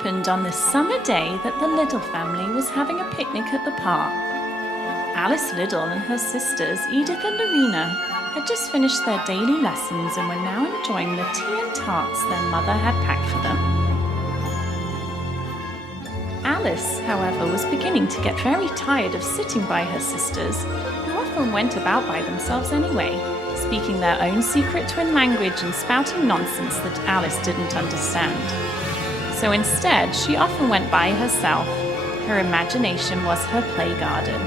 happened on this summer day that the Liddle family was having a picnic at the park. Alice Liddle and her sisters, Edith and Arena, had just finished their daily lessons and were now enjoying the tea and tarts their mother had packed for them. Alice, however, was beginning to get very tired of sitting by her sisters, who often went about by themselves anyway, speaking their own secret twin language and spouting nonsense that Alice didn't understand. So instead, she often went by herself. Her imagination was her play garden.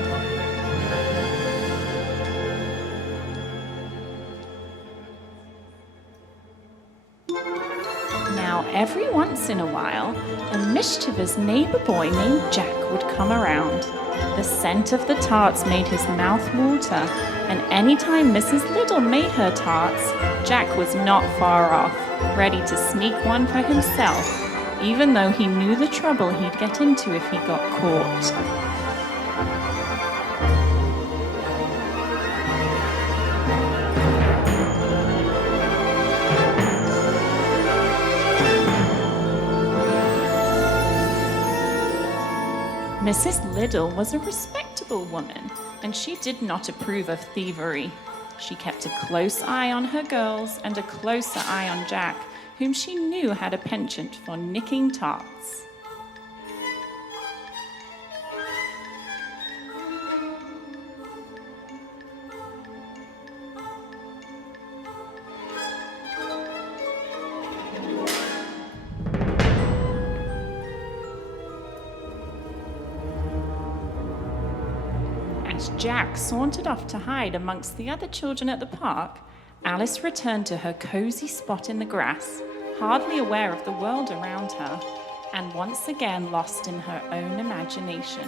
Now, every once in a while, a mischievous neighbor boy named Jack would come around. The scent of the tarts made his mouth water, and anytime Mrs. Liddle made her tarts, Jack was not far off, ready to sneak one for himself, even though he knew the trouble he'd get into if he got caught. Mrs. Liddle was a respectable woman, and she did not approve of thievery. She kept a close eye on her girls and a closer eye on Jack, whom she knew had a penchant for nicking tarts. As Jack sauntered off to hide amongst the other children at the park, Alice returned to her cozy spot in the grass, hardly aware of the world around her, and once again lost in her own imagination.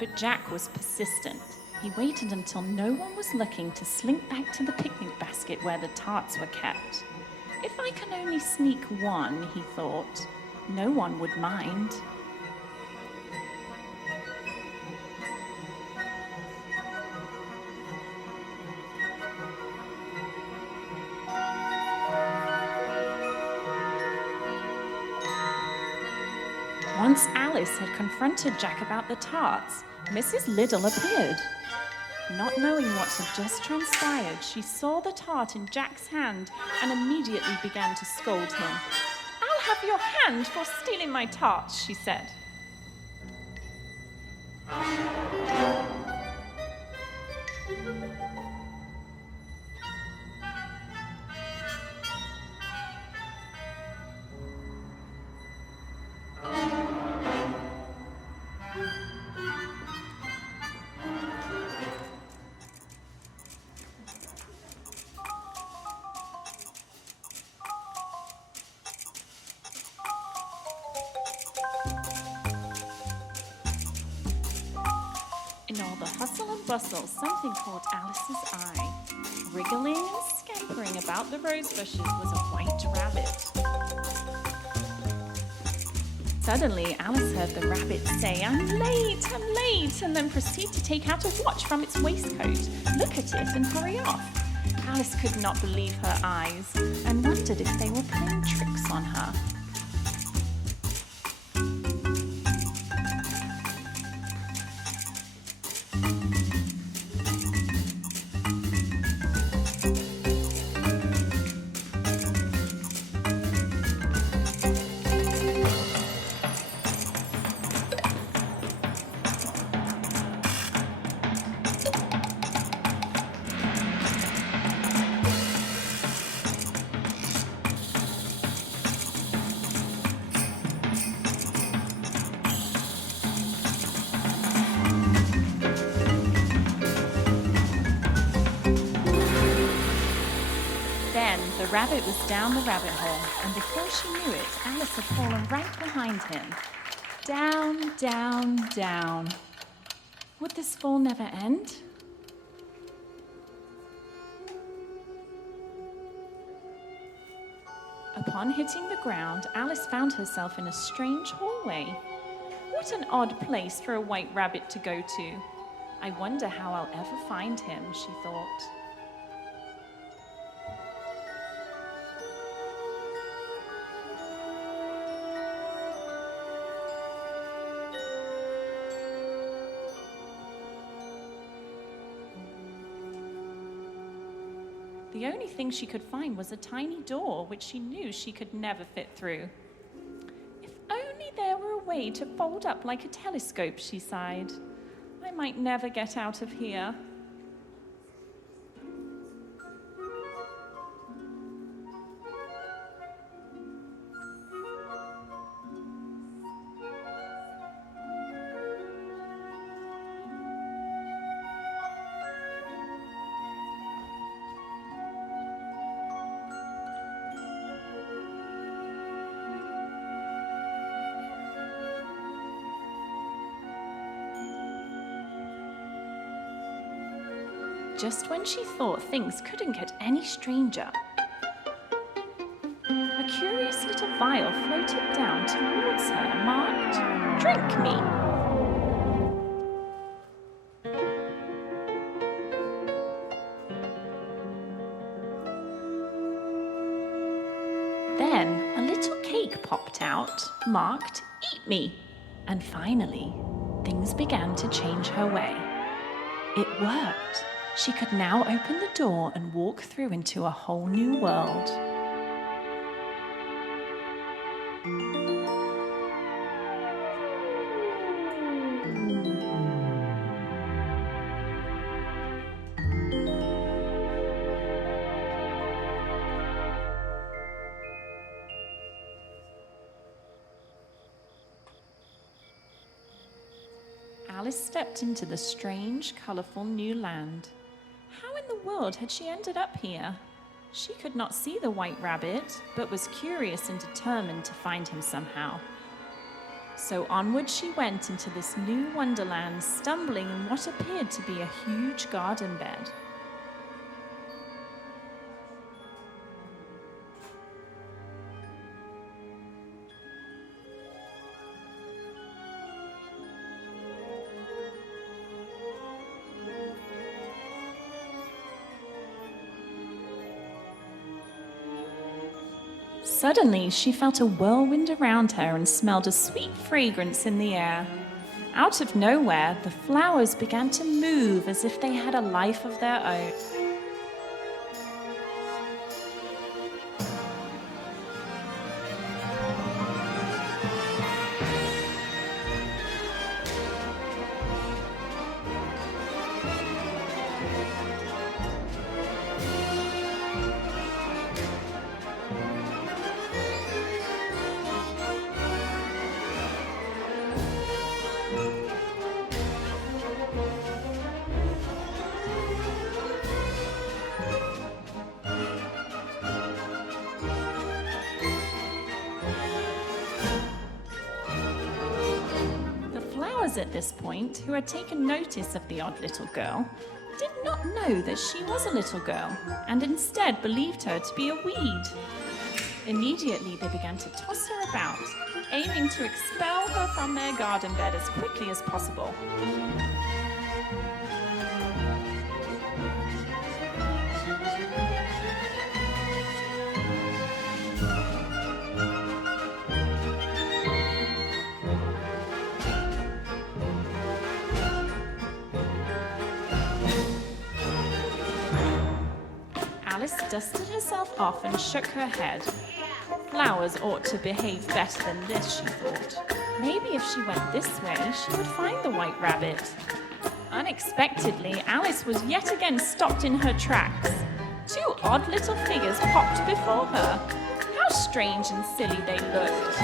But Jack was persistent. He waited until no one was looking to slink back to the picnic basket where the tarts were kept. If I can only sneak one, he thought, no one would mind. Once Alice had confronted Jack about the tarts, Mrs. Liddle appeared. Not knowing what had just transpired, she saw the tart in Jack's hand and immediately began to scold him. "I'll have your hand for stealing my tarts," she said. In all the hustle and bustle, something caught Alice's eye. Wriggling and scampering about the rose bushes was a white rabbit. Suddenly, Alice heard the rabbit say, I'm late, and then proceed to take out a watch from its waistcoat, look at it, and hurry off. Alice could not believe her eyes and wondered if they were playing tricks on her. Then the rabbit was down the rabbit hole, and before she knew it, Alice had fallen right behind him. Down, down, down. Would this fall never end? Upon hitting the ground, Alice found herself in a strange hallway. What an odd place for a white rabbit to go to. I wonder how I'll ever find him, she thought. The only thing she could find was a tiny door, which she knew she could never fit through. If only there were a way to fold up like a telescope, she sighed. I might never get out of here. Just when she thought things couldn't get any stranger, a curious little vial floated down towards her, marked, "Drink me." Then a little cake popped out, marked, "Eat me." And finally, things began to change her way. It worked. She could now open the door and walk through into a whole new world. Alice stepped into the strange, colorful new land. How in the world had she ended up here? She could not see the white rabbit, but was curious and determined to find him somehow. So onward she went into this new wonderland, stumbling in what appeared to be a huge garden bed. Suddenly, she felt a whirlwind around her and smelled a sweet fragrance in the air. Out of nowhere, the flowers began to move as if they had a life of their own. At this point, who had taken notice of the odd little girl, did not know that she was a little girl, and instead believed her to be a weed. Immediately they began to toss her about, aiming to expel her from their garden bed as quickly as possible. Alice dusted herself off and shook her head. Flowers ought to behave better than this, she thought. Maybe if she went this way, she would find the white rabbit. Unexpectedly, Alice was yet again stopped in her tracks. Two odd little figures popped before her. How strange and silly they looked,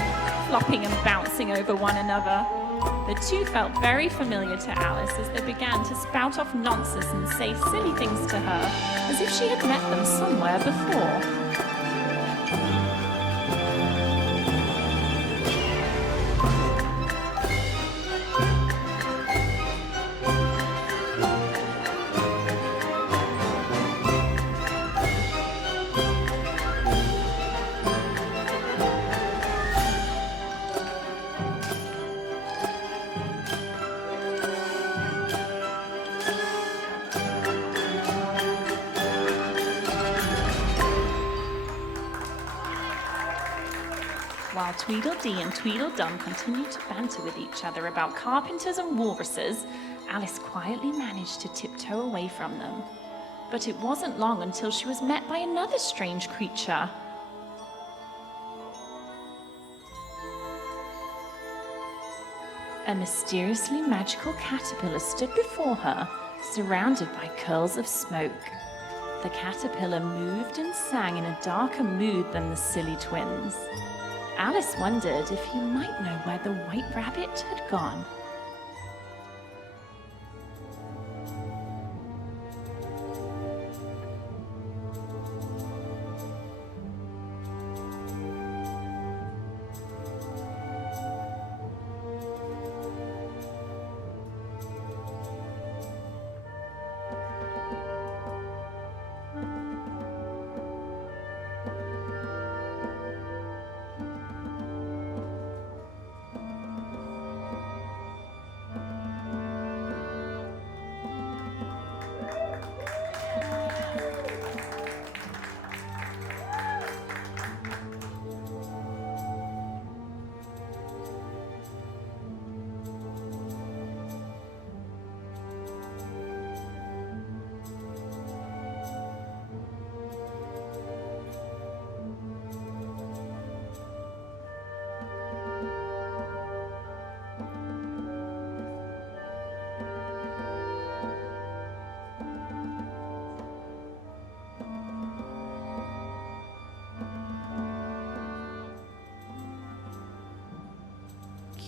flopping and bouncing over one another. The two felt very familiar to Alice as they began to spout off nonsense and say silly things to her, as if she had met them somewhere before. While Tweedledee and Tweedledum continued to banter with each other about carpenters and walruses, Alice quietly managed to tiptoe away from them. But it wasn't long until she was met by another strange creature. A mysteriously magical caterpillar stood before her, surrounded by curls of smoke. The caterpillar moved and sang in a darker mood than the silly twins. Alice wondered if he might know where the white rabbit had gone.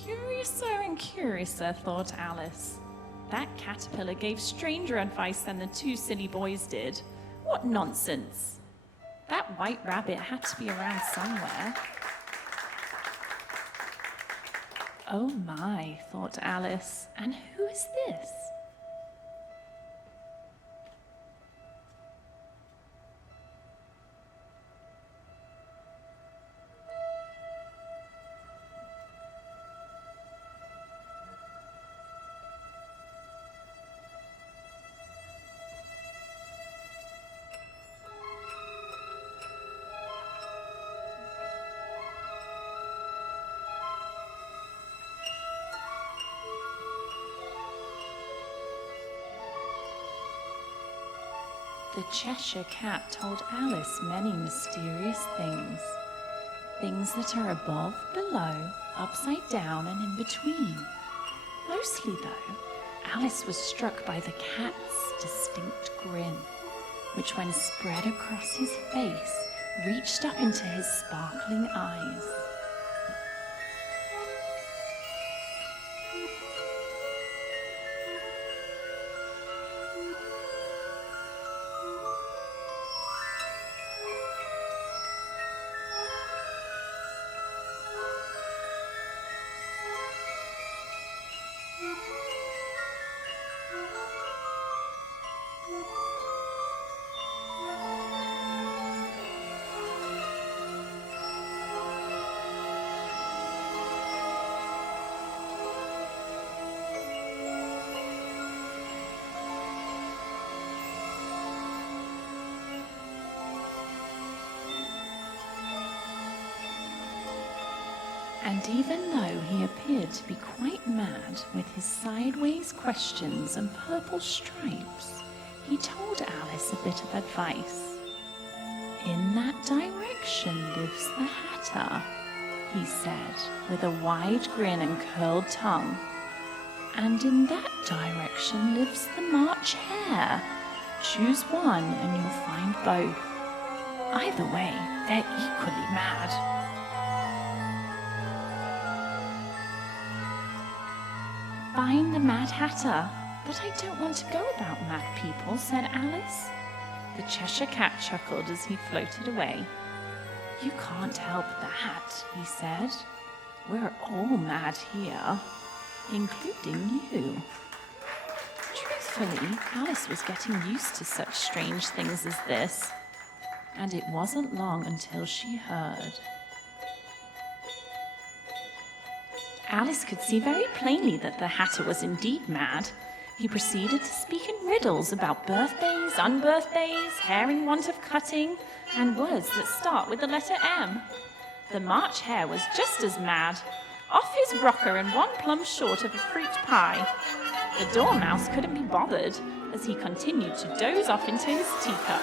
Curiouser and curiouser, thought Alice. That caterpillar gave stranger advice than the two silly boys did. What nonsense! That white rabbit had to be around somewhere. Oh my, thought Alice, and who is this? The Cheshire Cat told Alice many mysterious things. Things that are above, below, upside down, and in between. Mostly, though, Alice was struck by the cat's distinct grin, which, when spread across his face, reached up into his sparkling eyes. And even though he appeared to be quite mad with his sideways questions and purple stripes, he told Alice a bit of advice. "In that direction lives the Hatter," he said, with a wide grin and curled tongue. "And in that direction lives the March Hare. Choose one and you'll find both. Either way, they're equally mad." "Find the Mad Hatter, but I don't want to go about mad people," said Alice. The Cheshire Cat chuckled as he floated away. "You can't help that," he said. "We're all mad here, including you." Truthfully, Alice was getting used to such strange things as this, and it wasn't long until she heard. Alice could see very plainly that the Hatter was indeed mad. He proceeded to speak in riddles about birthdays, unbirthdays, hair in want of cutting, and words that start with the letter M. The March Hare was just as mad, off his rocker and one plum short of a fruit pie. The Dormouse couldn't be bothered as he continued to doze off into his teacup.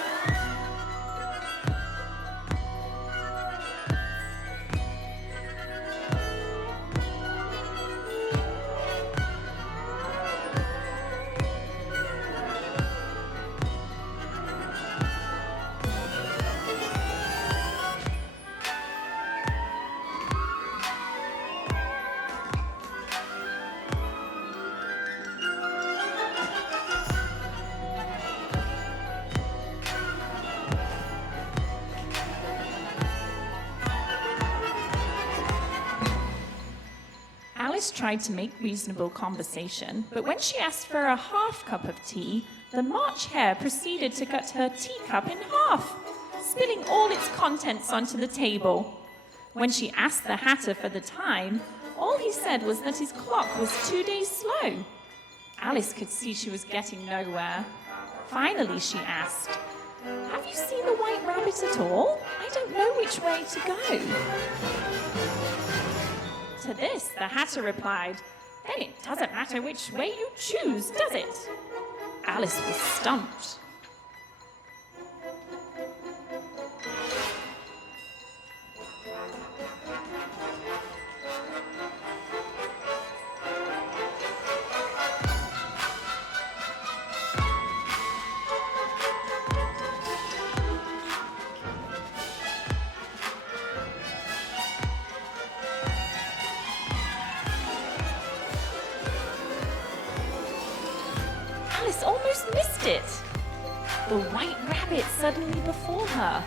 Alice tried to make reasonable conversation, but when she asked for a half cup of tea, the March Hare proceeded to cut her teacup in half, spilling all its contents onto the table. When she asked the Hatter for the time, all he said was that his clock was 2 days slow. Alice could see she was getting nowhere. Finally, she asked, "Have you seen the White Rabbit at all? I don't know which way to go." To this, the Hatter replied, "Then it doesn't matter which way you choose, does it?" Alice was stumped. Alice almost missed it. The White Rabbit suddenly before her.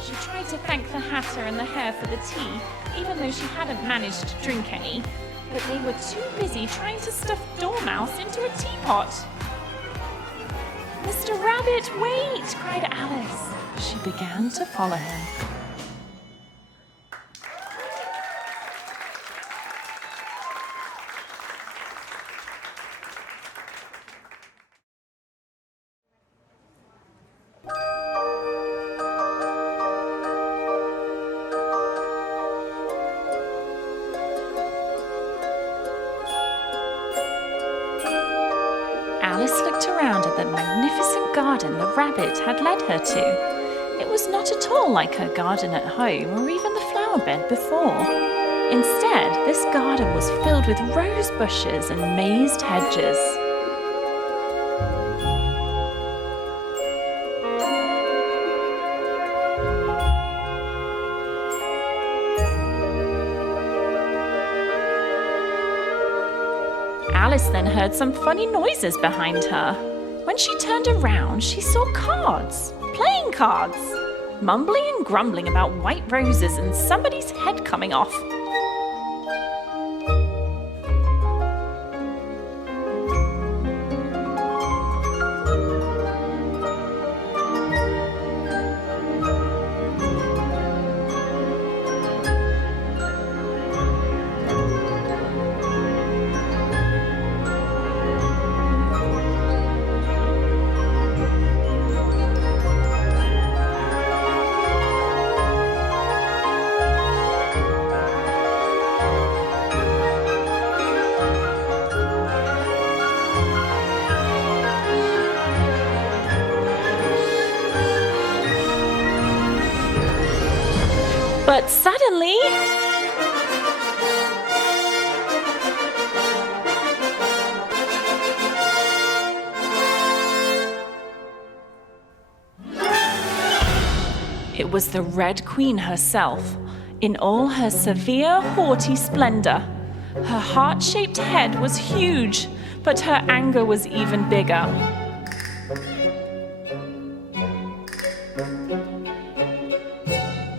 She tried to thank the Hatter and the Hare for the tea, even though she hadn't managed to drink any, but they were too busy trying to stuff Dormouse into a teapot. "Mr. Rabbit, wait!" cried Alice. She began to follow him. Alice looked around at the magnificent garden the rabbit had led her to. It was not at all like her garden at home or even the flower bed before. Instead, this garden was filled with rose bushes and mazed hedges. Alice then heard some funny noises behind her. When she turned around, she saw cards, playing cards, mumbling and grumbling about white roses and somebody's head coming off. But suddenly, it was the Red Queen herself, in all her severe, haughty splendor. Her heart-shaped head was huge, but her anger was even bigger.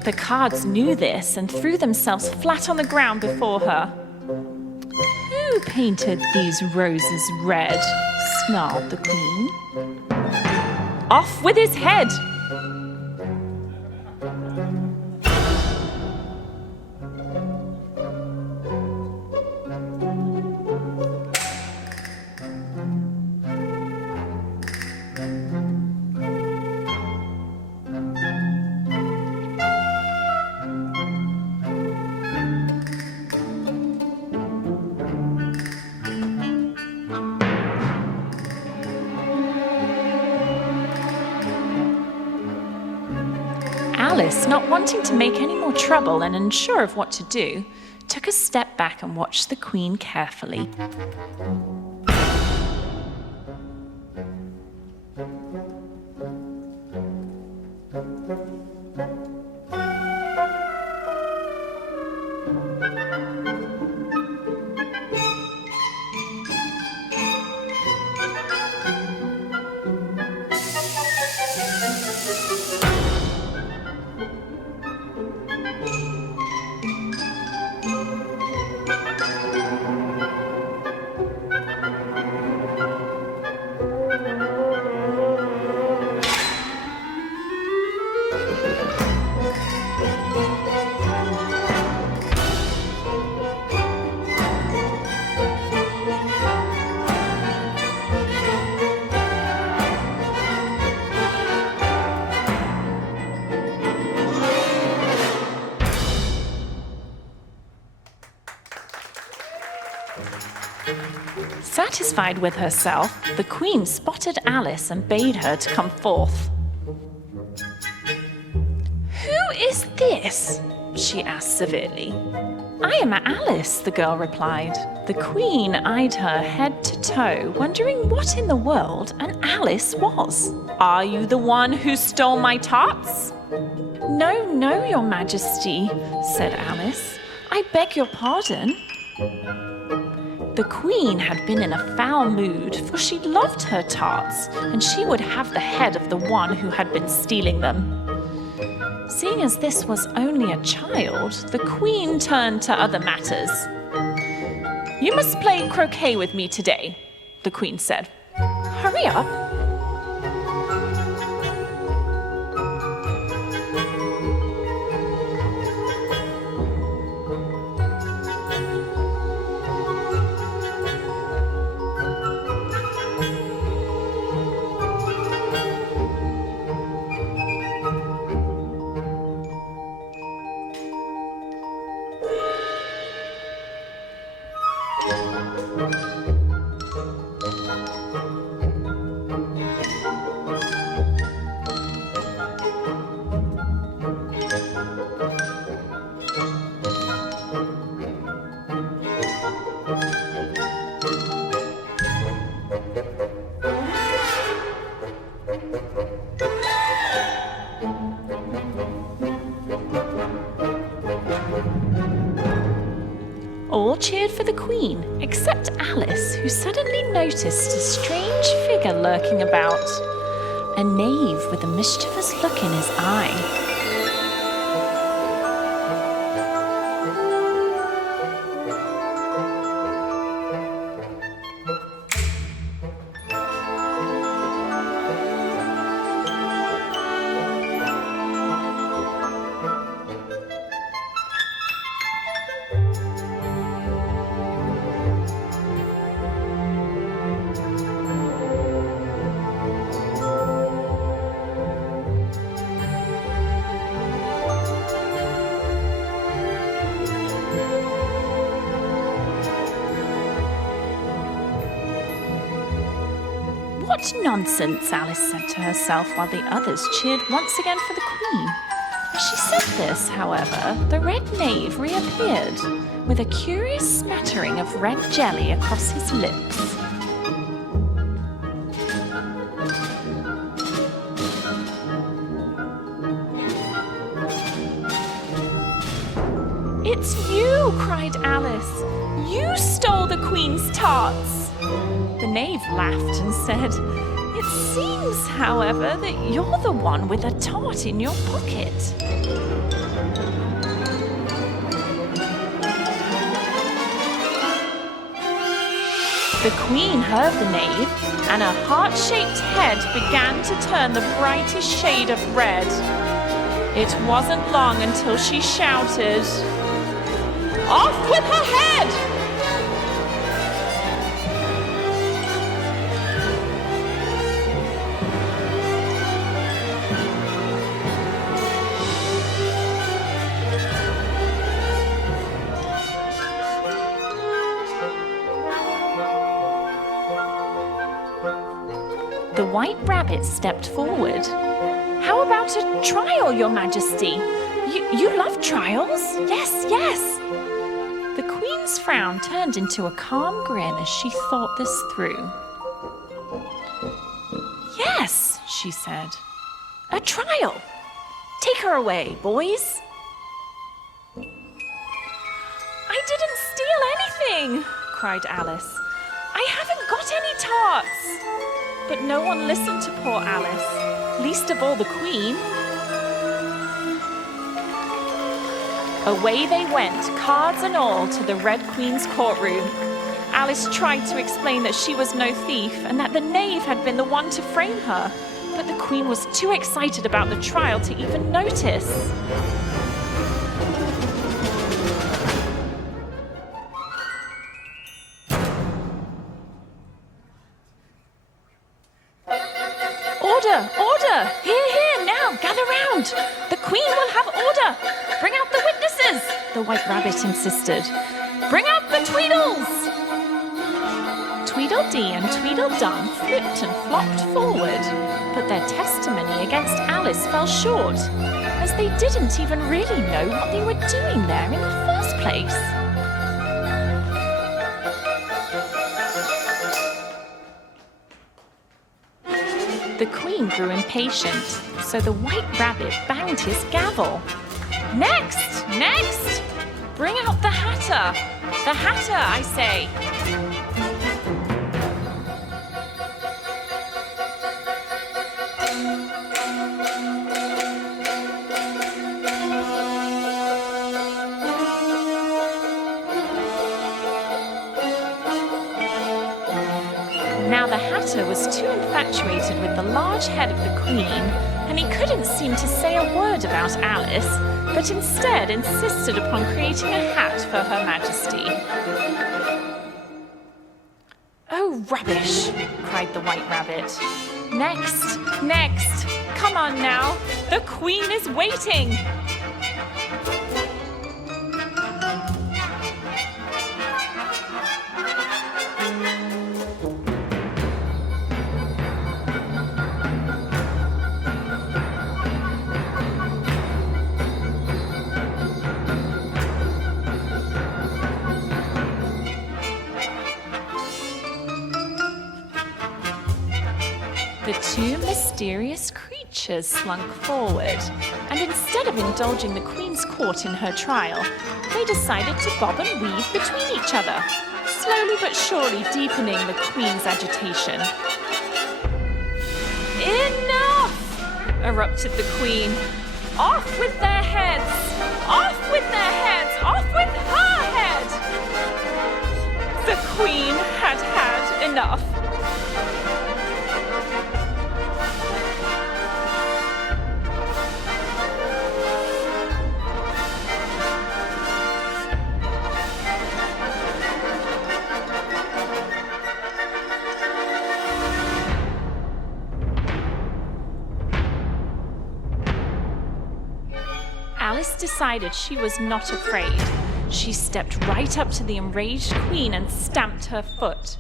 The cards knew this and threw themselves flat on the ground before her. "Who painted these roses red?" snarled the Queen. "Off with his head!" Alice, not wanting to make any more trouble and unsure of what to do, took a step back and watched the Queen carefully. Satisfied with herself, the Queen spotted Alice and bade her to come forth. "Who is this?" she asked severely. "I am Alice," the girl replied. The Queen eyed her head to toe, wondering what in the world an Alice was. "Are you the one who stole my tarts?" "No, no, Your Majesty," said Alice. "I beg your pardon." The Queen had been in a foul mood, for she loved her tarts, and she would have the head of the one who had been stealing them. Seeing as this was only a child, the Queen turned to other matters. "You must play croquet with me today," the Queen said. "Hurry up." for the Queen, except Alice, who suddenly noticed a strange figure lurking about. A knave with a mischievous look in his eye. What nonsense, Alice said to herself while the others cheered once again for the Queen. As she said this, however, the red knave reappeared, with a curious smattering of red jelly across his lips. "It's you!" cried Alice. "You stole the Queen's tarts!" The knave laughed and said, "It seems, however, that you're the one with a tart in your pocket." The Queen heard the knave, and her heart-shaped head began to turn the brightest shade of red. It wasn't long until she shouted, "Off with her head!" The White Rabbit stepped forward. "How about a trial, Your Majesty? You love trials? Yes, yes." The Queen's frown turned into a calm grin as she thought this through. "Yes," she said. "A trial. Take her away, boys." "I didn't steal anything," cried Alice. "I haven't got any tarts." But no one listened to poor Alice, least of all the Queen. Away they went, cards and all, to the Red Queen's courtroom. Alice tried to explain that she was no thief and that the knave had been the one to frame her, but the Queen was too excited about the trial to even notice. "Order! Order! Here, here, now, gather round! The Queen will have order! Bring out the witnesses!" the White Rabbit insisted. "Bring out the Tweedles!" Tweedledee and Tweedledum flipped and flopped forward, but their testimony against Alice fell short, as they didn't even really know what they were doing there in the first place. The Queen grew impatient, so the White Rabbit banged his gavel. "Next! Next! Bring out the Hatter! The Hatter, I say!" Now the Hatter was too infatuated with the large head of the Queen, and he couldn't seem to say a word about Alice, but instead insisted upon creating a hat for Her Majesty. "Oh, rubbish!" cried the White Rabbit. "Next! Next! Come on now! The Queen is waiting!" The two mysterious creatures slunk forward, and instead of indulging the Queen's court in her trial, they decided to bob and weave between each other, slowly but surely deepening the Queen's agitation. "Enough!" erupted the Queen. "Off with their heads! Off with their heads! Off with her head!" The Queen had had enough. Alice decided she was not afraid. She stepped right up to the enraged Queen and stamped her foot.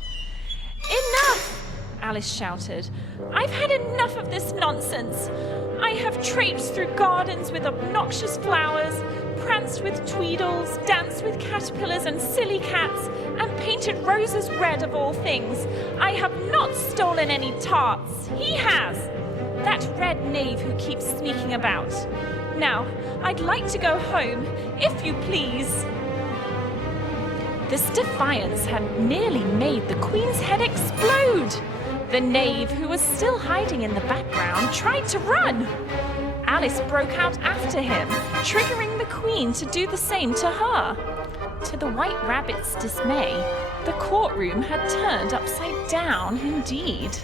"Enough!" Alice shouted. "I've had enough of this nonsense. I have traipsed through gardens with obnoxious flowers, pranced with tweedles, danced with caterpillars and silly cats, and painted roses red of all things. I have not stolen any tarts. He has! That red knave who keeps sneaking about. Now, I'd like to go home, if you please." This defiance had nearly made the Queen's head explode. The knave, who was still hiding in the background, tried to run. Alice broke out after him, triggering the Queen to do the same to her. To the White Rabbit's dismay, the courtroom had turned upside down indeed.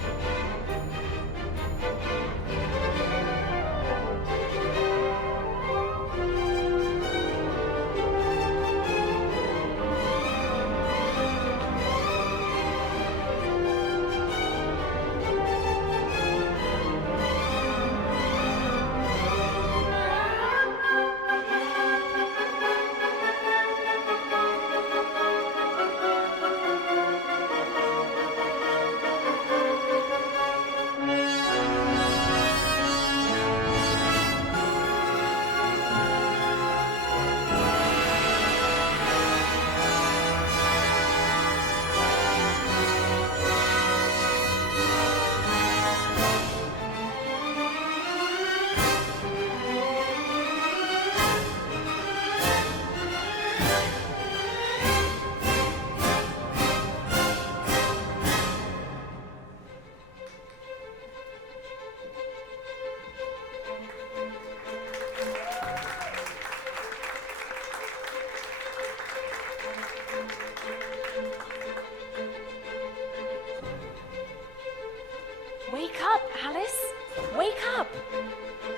"Wake up, Alice! Wake up!"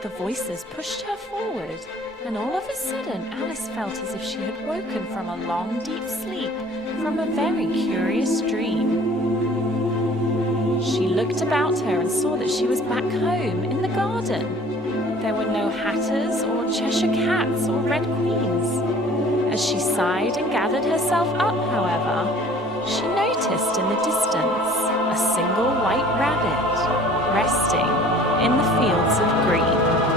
The voices pushed her forward, and all of a sudden Alice felt as if she had woken from a long, deep sleep, from a very curious dream. She looked about her and saw that she was back home in the garden. There were no hatters or Cheshire cats or red queens. As she sighed and gathered herself up, however, she noticed in the distance a single white rabbit resting in the fields of green.